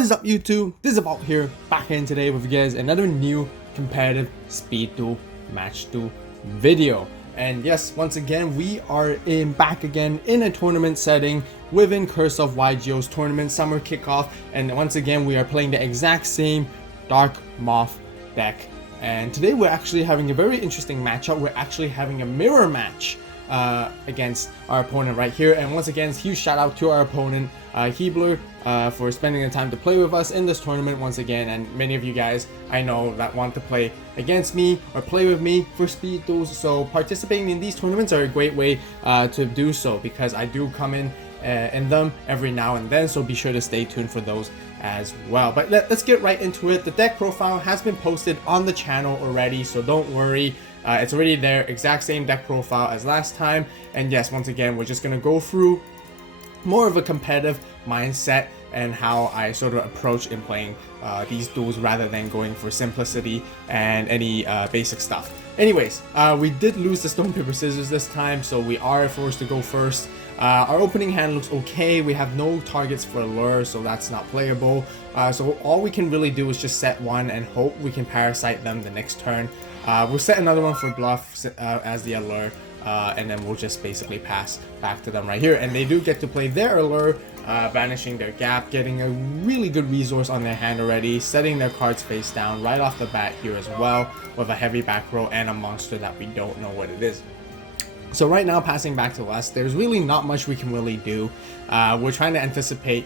What is up YouTube? This is AVAULT here, back in today with you guys another new competitive speed duel match duel video. And yes, once again we are back again in a tournament setting within Curse of Yu-Gi-Oh's tournament summer kickoff, and once again we are playing the exact same Dark Moth deck. And today we're actually having a very interesting matchup. We're actually having a mirror match against our opponent right here. And once again, huge shout out to our opponent Hebler for spending the time to play with us in this tournament once again. And many of you guys I know that want to play against me or play with me for speed duels, so participating in these tournaments are a great way to do so, because I do come in them every now and then, so be sure to stay tuned for those as well. But let's get right into it. The deck profile has been posted on the channel already, so don't worry, it's already there, exact same deck profile as last time. And yes, once again we're just gonna go through more of a competitive mindset and how I sort of approach in playing these duels rather than going for simplicity and any basic stuff. Anyways, we did lose the stone paper scissors this time, so we are forced to go first. Our opening hand looks okay. We have no targets for lure, so that's not playable. So all we can really do is just set one and hope we can parasite them the next turn. We'll set another one for bluff as the allure, and then we'll just basically pass back to them right here. And they do get to play their allure, banishing their gap, getting a really good resource on their hand already, setting their cards face down right off the bat here as well, with a heavy back row and a monster that we don't know what it is. So right now, passing back to us, there's really not much we can really do. We're trying to anticipate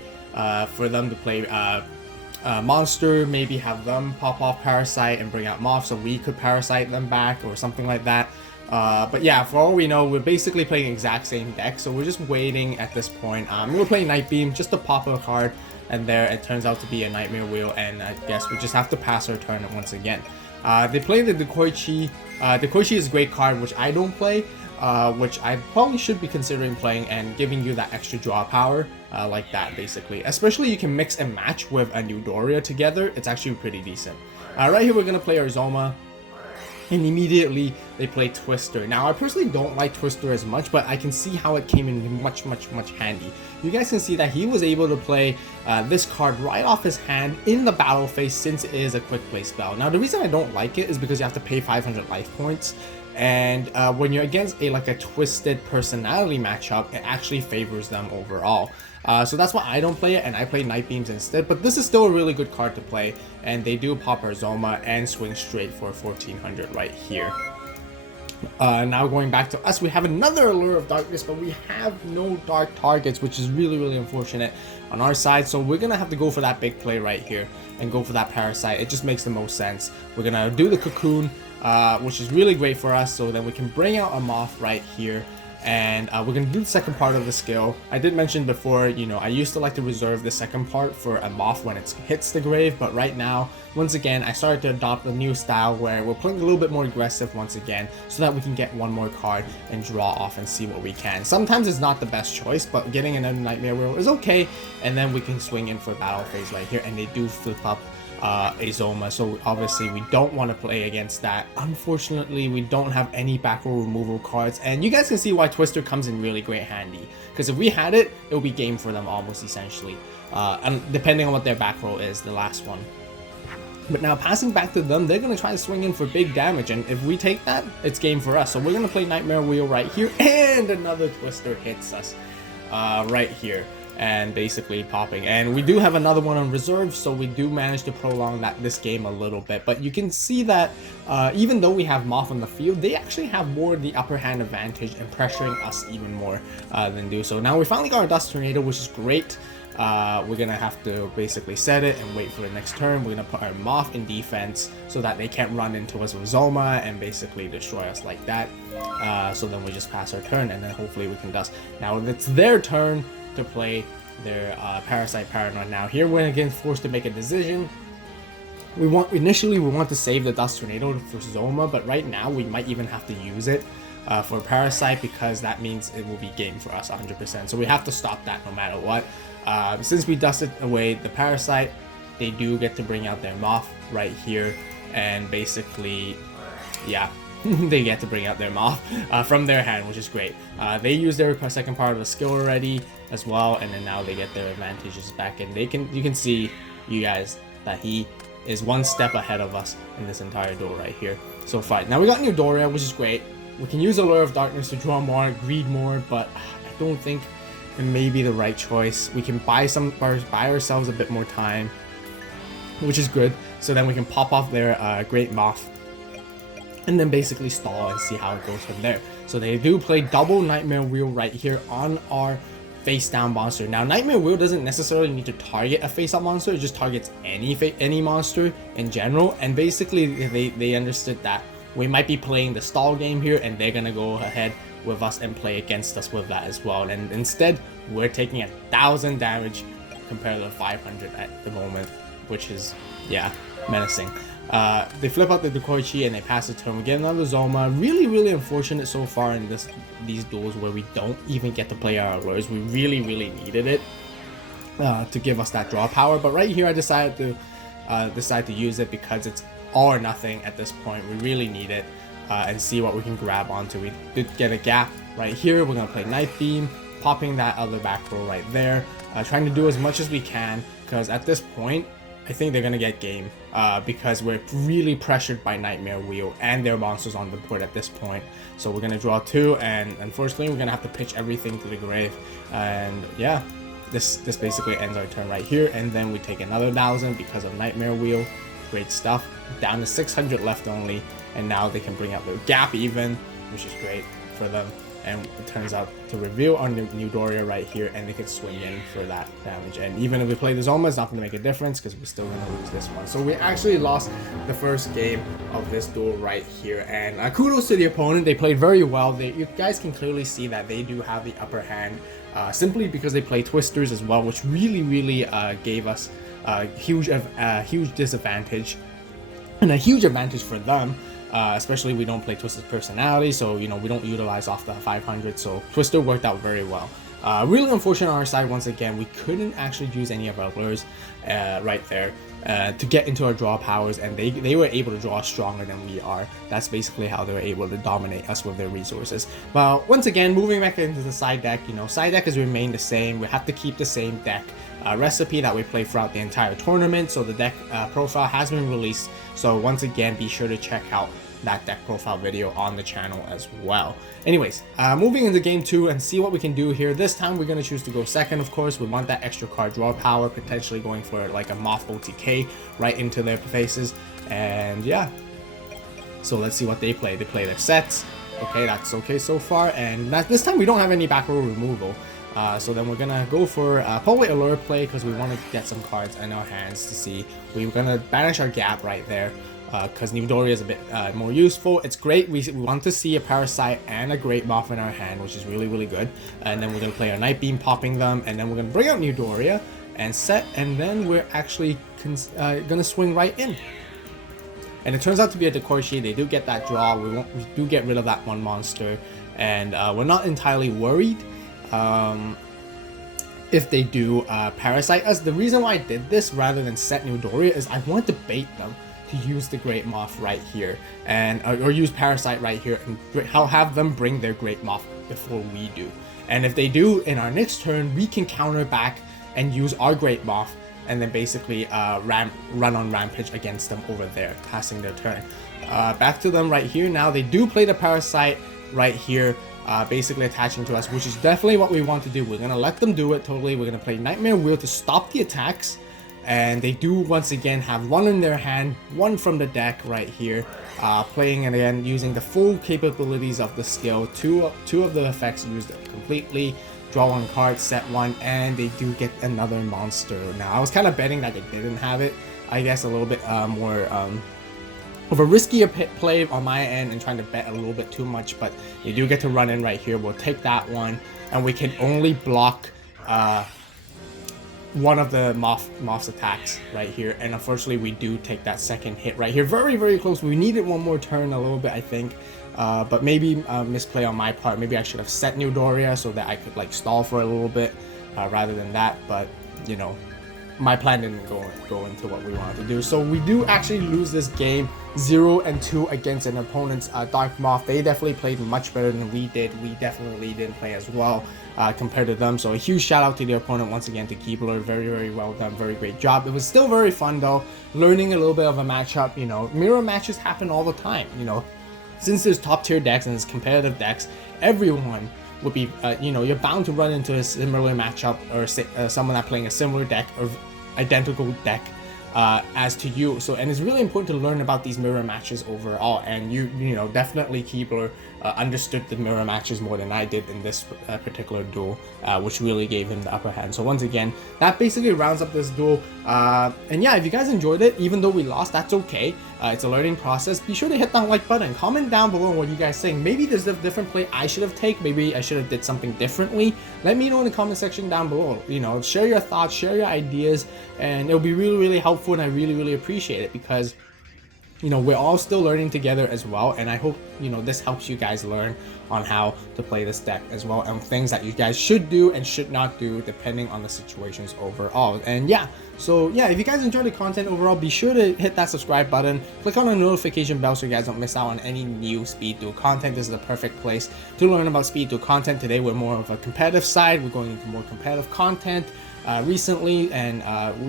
for them to play monster, maybe have them pop off parasite and bring out Moth so we could parasite them back or something like that. But yeah, for all we know, we're basically playing the exact same deck, so we're just waiting at this point. We're playing Night Beam just to pop a card, and there it turns out to be a Nightmare Wheel, and I guess we just have to pass our turn once again. They play the Decoy Chi. Decoy Chi is a great card, which I don't play, which I probably should be considering playing, and giving you that extra draw power like that basically. Especially you can mix and match with a new Doria together, it's actually pretty decent. Right here we're going to play our Zoma, and immediately they play Twister. Now I personally don't like Twister as much, but I can see how it came in much handy. You guys can see that he was able to play this card right off his hand in the battle phase, since it is a quick play spell. Now the reason I don't like it is because you have to pay 500 life points, and when you're against a twisted personality matchup, it actually favors them overall. So that's why I don't play it, and I play Night Beams instead. But this is still a really good card to play, and they do pop our Zoma and swing straight for 1400 right here. Now going back to us, we have another Allure of Darkness, but we have no dark targets, which is really unfortunate on our side. So we're gonna have to go for that big play right here and go for that parasite. It just makes the most sense. We're gonna do the cocoon, which is really great for us, so then we can bring out a Moth right here. And we're going to do the second part of the skill. I did mention before, you know, I used to like to reserve the second part for a Moth when it hits the grave, but right now, once again, I started to adopt a new style where we're playing a little bit more aggressive once again, so that we can get one more card and draw off and see what we can. Sometimes it's not the best choice, but getting another Nightmare Wheel is okay, and then we can swing in for battle phase right here, and they do flip up a Zoma, so obviously we don't want to play against that. Unfortunately, we don't have any back row removal cards, and you guys can see why Twister comes in really great handy, because if we had it, it would be game for them almost essentially, and depending on what their back row is, the last one. But now passing back to them, they're going to try to swing in for big damage, and if we take that, it's game for us. So we're going to play Nightmare Wheel right here, and another Twister hits us right here, and basically popping. And we do have another one on reserve, so we do manage to prolong this game a little bit. But you can see that even though we have Moth on the field, they actually have more of the upper hand advantage and pressuring us even more than do so. Now we finally got our Dust Tornado, which is great. We're gonna have to basically set it and wait for the next turn. We're gonna put our Moth in defense so that they can't run into us with Zoma and basically destroy us like that. So then we just pass our turn, and then hopefully we can Dust. Now it's their turn to play their Parasite Paranoid. Now here we're again forced to make a decision. Initially we want to save the Dust Tornado for Zoma, but right now we might even have to use it for Parasite, because that means it will be game for us 100%. So we have to stop that no matter what. Since we dusted away the Parasite, they do get to bring out their Moth right here, and basically, yeah, they get to bring out their Moth from their hand, which is great. They use their second part of the skill already as well, and then now they get their advantages back, and you can see you guys that he is one step ahead of us in this entire duel right here so far. Now we got new Doria, which is great. We can use Allure of Darkness to draw more, greed more, but I don't think it may be the right choice. We can buy ourselves a bit more time, which is good. So then we can pop off their Great Moth and then basically stall and see how it goes from there. So they do play double Nightmare Wheel right here on our face down monster. Now Nightmare Wheel doesn't necessarily need to target a face up monster, it just targets any monster in general, and basically they understood that we might be playing the stall game here and they're gonna go ahead with us and play against us with that as well, and instead we're taking 1,000 damage compared to 500 at the moment, which is, yeah, menacing. They flip out the Dekoichi and they pass the turn. We get another Zoma. Really unfortunate so far in these duels where we don't even get to play our allures. We really needed it to give us that draw power, but right here I decided to use it because it's all or nothing at this point. We really need it and see what we can grab onto. We did get a gap right here. We're gonna play Knife Beam, popping that other back row right there, trying to do as much as we can, because at this point I think they're gonna get game because we're really pressured by Nightmare Wheel and their monsters on the board at this point. So we're gonna draw 2, and unfortunately we're gonna have to pitch everything to the grave. And yeah, this basically ends our turn right here, and then we take another 1,000 because of Nightmare Wheel. Great stuff. Down to 600 left only, and now they can bring out their gap even, which is great for them. And it turns out to reveal our new Doria right here, and they can swing in for that damage. And even if we play the Zoma, it's not going to make a difference because we're still going to lose this one. So we actually lost the first game of this duel right here. And kudos to the opponent. They played very well. You guys can clearly see that they do have the upper hand simply because they play Twisters as well, which really gave us a huge disadvantage and a huge advantage for them. Especially we don't play Twister's personality, so we don't utilize off the 500, so Twister worked out very well. Really unfortunate on our side, once again, we couldn't actually use any of our lures right there to get into our draw powers, and they were able to draw stronger than we are. That's basically how they were able to dominate us with their resources. But once again, moving back into the side deck, side deck has remained the same. We have to keep the same deck recipe that we play throughout the entire tournament, so the deck profile has been released. So once again, be sure to check out that deck profile video on the channel as well. Anyways, moving into game 2 and see what we can do here. This time we're going to choose to go second, of course. We want that extra card draw power, potentially going for like a Moth OTK right into their faces. And yeah, so let's see what they play. They play their sets. Okay, that's okay so far. And this time we don't have any back row removal. So then we're gonna go for probably Allure play because we want to get some cards in our hands to see. We're gonna banish our gap right there because New Doria is a bit more useful. It's great. We want to see a Parasite and a Great Moth in our hand, which is really good. And then we're gonna play our Night Beam, popping them, and then we're gonna bring out New Doria and set, and then we're actually gonna swing right in. And it turns out to be a Dekoichi. They do get that draw. We do get rid of that one monster, and we're not entirely worried if they do Parasite us. The reason why I did this rather than set New Doria is I wanted to bait them to use the Great Moth right here, and or use Parasite right here, and have them bring their Great Moth before we do. And if they do in our next turn, we can counter back and use our Great Moth, and then basically run on Rampage against them over there, passing their turn. Back to them right here. Now they do play the Parasite right here, basically attaching to us, which is definitely what we want to do. We're gonna let them do it totally. We're gonna play Nightmare Wheel to stop the attacks, and they do once again have one in their hand, one from the deck right here, playing it again using the full capabilities of the skill. Two of the effects used completely. Draw one card, set one, and they do get another monster. Now I was kind of betting that they didn't have it. I guess a little bit more of a riskier play on my end and trying to bet a little bit too much, but you do get to run in right here. We'll take that one, and we can only block one of the Moth's attacks right here, and unfortunately we do take that second hit right here. Very close. We needed one more turn a little bit, I think, but maybe misplay on my part. Maybe I should have set New Doria so that I could like stall for a little bit rather than that, but my plan didn't go into what we wanted to do. So we do actually lose this game 0-2 against an opponent's Dark Moth. They definitely played much better than we did. We definitely didn't play as well compared to them. So a huge shout out to the opponent once again, to Keebler. Very, very well done. Very great job. It was still very fun though, learning a little bit of a matchup. You know, mirror matches happen all the time. You know, since there's top tier decks and there's competitive decks, everyone would be, you know, you're bound to run into a similar matchup, or someone that playing a similar deck or identical deck as to you. So, and it's really important to learn about these mirror matches overall. And you know, definitely Keebler understood the mirror matches more than I did in this particular duel, which really gave him the upper hand. So once again, that basically rounds up this duel. And yeah, if you guys enjoyed it, even though we lost, that's okay. It's a learning process. Be sure to hit that like button. Comment down below what you guys think. Maybe there's a different play I should have taken. Maybe I should have did something differently. Let me know in the comment section down below. You know, share your thoughts, share your ideas, and it'll be really, really helpful. And I really, really appreciate it, because you know, we're all still learning together as well, and I hope, you know, this helps you guys learn on how to play this deck as well, and things that you guys should do and should not do depending on the situations overall. And yeah, so yeah, if you guys enjoyed the content overall, be sure to hit that subscribe button, click on the notification bell so you guys don't miss out on any new Speed Duel content. This is the perfect place to learn about Speed Duel content. Today we're more of a competitive side, we're going into more competitive content recently, and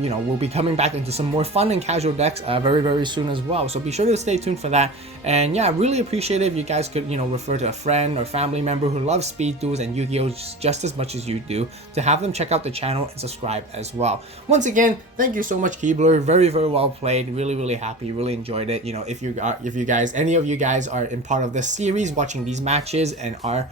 you know, we'll be coming back into some more fun and casual decks very, very soon as well. So be sure to stay tuned for that. And yeah, really appreciate it if you guys could, you know, refer to a friend or family member who loves Speed Duels and Yu-Gi-Oh just as much as you do, to have them check out the channel and subscribe as well. Once again, thank you so much, Keebler. Very, very well played. Really, really happy. Really enjoyed it. You know, if you guys, any of you guys are in part of this series, watching these matches and are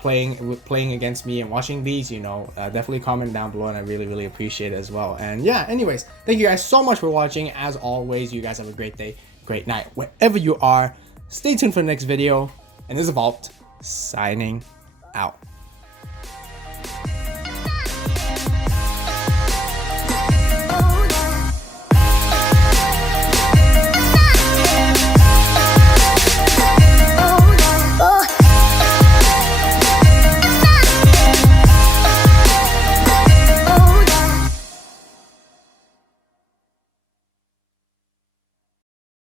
playing against me and watching these, you know, definitely comment down below, and I really, really appreciate it as well. And yeah, anyways, thank you guys so much for watching. As always, you guys have a great day, great night, wherever you are. Stay tuned for the next video, and this is AVAULT signing out.